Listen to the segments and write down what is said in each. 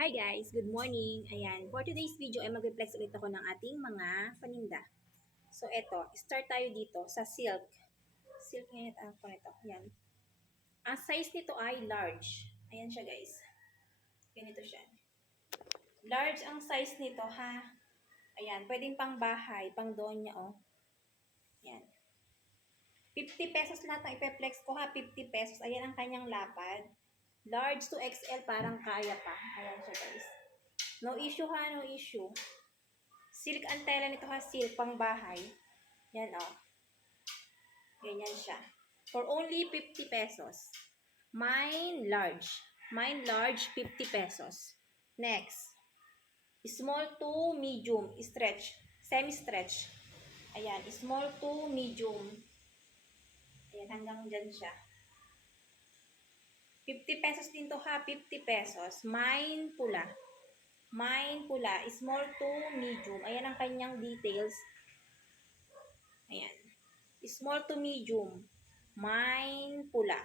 Hi guys, good morning. Ayan, for today's video ay mag-reflex ulit ako ng ating mga paninda. So eto, start tayo dito sa silk. Silk ngayon ako nito. Ayan. Ang size nito ay large. Ayan siya guys. Ganito siya. Large ang size nito ha. Ayan, pwedeng pang bahay, pang donya oh. Ayan. 50 pesos lahat ng ipe-flex ko ha, 50 pesos. Ayan ang kanyang lapad. Large to XL parang kaya pa. Ayan siya guys. No issue ha, no issue. Silk ang tela nito ha, silk pang bahay. Yan o. Ganyan siya. For only 50 pesos. Mine large. Mine large, 50 pesos. Next. Small to medium, stretch. Semi-stretch. Ayan, small to medium. Ayan, hanggang dyan siya. 50 pesos din to ha, 50 pesos. Mine pula. Mine pula, small to medium. Ayan ang kanyang details. Ayan. Small to medium. Mine pula.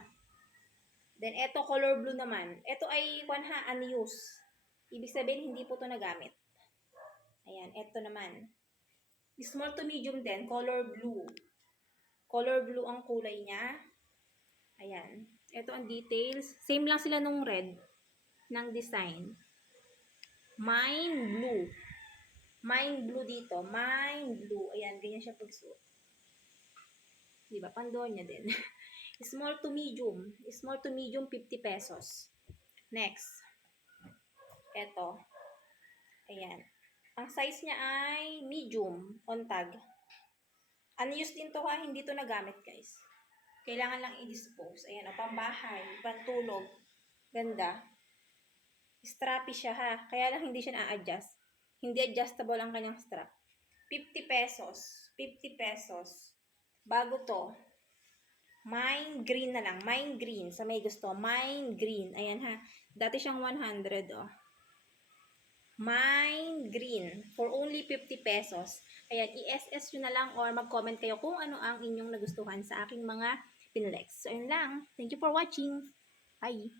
Then, ito color blue naman. Ito ay unused. Ibig sabihin, hindi po ito nagamit. Ayan, ito naman. Small to medium din, color blue. Color blue ang kulay niya. Ayan. Ito ang details. Same lang sila nung red ng design. Mine blue. Mine blue dito. Mine blue. Ayan, ganyan siya pagsuot. Diba? Pandonya din. Small to medium. Small to medium, 50 pesos. Next. Ito. Ayan. Ang size niya ay medium on tag. Unused din to ha. Hindi to nagamit guys. Kailangan lang i-dispose. Ayan. O, pambahay. Pantulog. Ganda. Strappy siya ha. Kaya lang hindi siya na-adjust. Hindi adjustable ang kanyang strap. 50 pesos. 50 pesos. Bago to. Mine green na lang. Mine green. Sa may gusto. Mine green. Ayan ha. Dati siyang 100 oh. Mine green. For only 50 pesos. Ayan. I-SS nyo na lang or mag-comment kayo kung ano ang inyong nagustuhan sa aking mga pinlex. So, ayun lang. Thank you for watching. Bye.